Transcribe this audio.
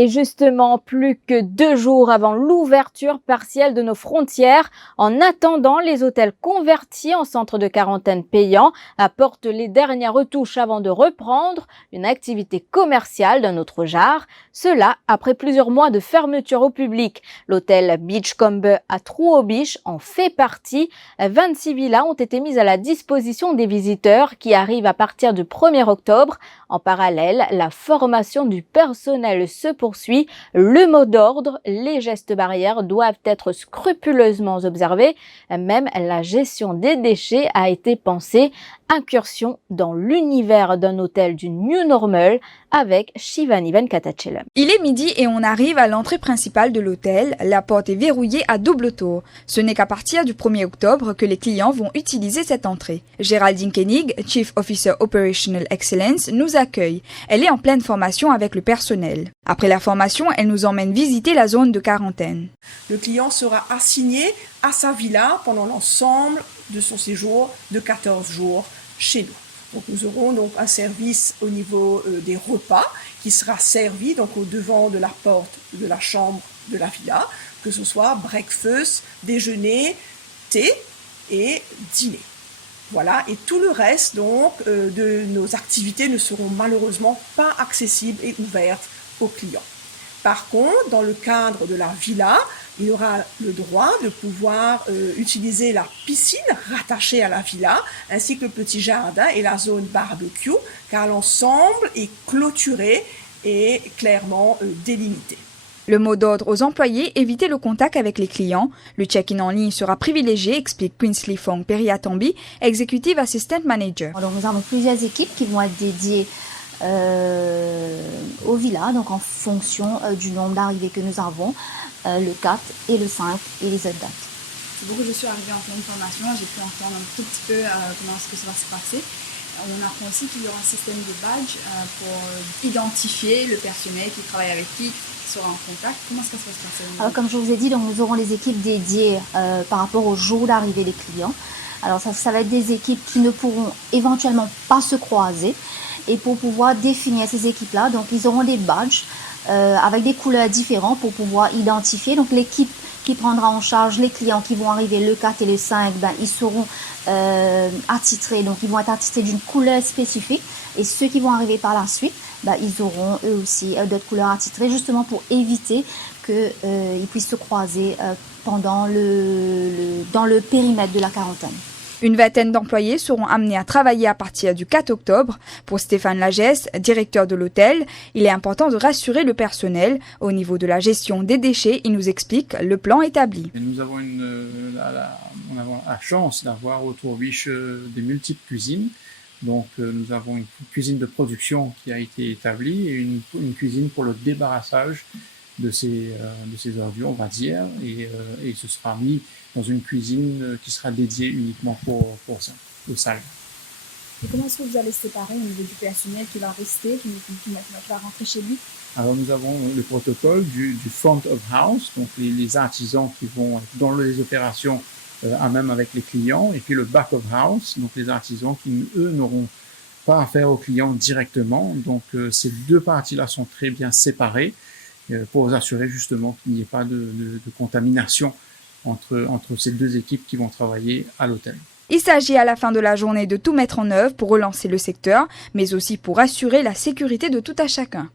Et justement, plus que 2 jours avant l'ouverture partielle de nos frontières, en attendant, les hôtels convertis en centres de quarantaine payants apportent les dernières retouches avant de reprendre une activité commerciale d'un autre genre. Cela après plusieurs mois de fermeture au public. L'hôtel Beachcomber à Trou-aux-Biches en fait partie. 26 villas ont été mises à la disposition des visiteurs qui arrivent à partir du 1er octobre. En parallèle, la formation du personnel se poursuit. Le mot d'ordre, les gestes barrières doivent être scrupuleusement observés. Même la gestion des déchets a été pensée. Incursion dans l'univers d'un hôtel du New Normal avec Shivani Venkatachelam. Il est midi et on arrive à l'entrée principale de l'hôtel. La porte est verrouillée à double tour. Ce n'est qu'à partir du 1er octobre que les clients vont utiliser cette entrée. Géraldine Koenig, Chief Officer Operational Excellence, nous accueille. Elle est en pleine formation avec le personnel. Après la formation, elle nous emmène visiter la zone de quarantaine. Le client sera assigné à sa villa pendant l'ensemble de son séjour de 14 jours chez nous. Donc nous aurons donc un service au niveau des repas qui sera servi donc au devant de la porte de la chambre de la villa, que ce soit breakfast, déjeuner, thé et dîner. Voilà, et tout le reste donc de nos activités ne seront malheureusement pas accessibles et ouvertes aux clients. Par contre, dans le cadre de la villa, il aura le droit de pouvoir utiliser la piscine rattachée à la villa, ainsi que le petit jardin et la zone barbecue, car l'ensemble est clôturé et clairement délimité. Le mot d'ordre aux employés, éviter le contact avec les clients. Le check-in en ligne sera privilégié, explique Quinsley Fong Periatombi, Executive Assistant Manager. Donc nous avons plusieurs équipes qui vont être dédiées aux villas, donc en fonction du nombre d'arrivées que nous avons, le 4 et le 5 et les autres dates. C'est beaucoup que je suis arrivée en pleine formation, j'ai pu entendre un tout petit peu comment est-ce que ça va se passer. On apprend aussi qu'il y aura un système de badge pour identifier le personnel qui travaille avec qui sera en contact. Comment est-ce que ça va se passer? Alors, comme je vous ai dit, donc, nous aurons les équipes dédiées par rapport au jour d'arrivée des clients. Alors ça va être des équipes qui ne pourront éventuellement pas se croiser. Et pour pouvoir définir ces équipes-là, donc ils auront des badges avec des couleurs différentes pour pouvoir identifier. Donc l'équipe qui prendra en charge les clients qui vont arriver le 4 et le 5, ils seront attitrés. Donc ils vont être attitrés d'une couleur spécifique. Et ceux qui vont arriver par la suite, ils auront eux aussi d'autres couleurs attitrées, justement pour éviter qu'ils puissent se croiser pendant dans le périmètre de la quarantaine. Une vingtaine d'employés seront amenés à travailler à partir du 4 octobre. Pour Stéphane Lagesse, directeur de l'hôtel, il est important de rassurer le personnel. Au niveau de la gestion des déchets, il nous explique le plan établi. Et nous avons la chance d'avoir au Trou-aux-Biches des multiples cuisines. Donc nous avons une cuisine de production qui a été établie et une cuisine pour le débarrassage de ces ordures, on va dire, et ce sera mis dans une cuisine qui sera dédiée uniquement pour ça, le sale. Et comment est-ce que vous allez séparer au niveau du personnel qui va rester, qui va rentrer chez lui? Alors nous avons le protocole du front of house, donc les artisans qui vont dans les opérations à même avec les clients, et puis le back of house, donc les artisans qui, eux, n'auront pas affaire aux clients directement. Donc ces deux parties-là sont très bien séparées pour assurer justement qu'il n'y ait pas de contamination entre ces deux équipes qui vont travailler à l'hôtel. Il s'agit à la fin de la journée de tout mettre en œuvre pour relancer le secteur, mais aussi pour assurer la sécurité de tout à chacun.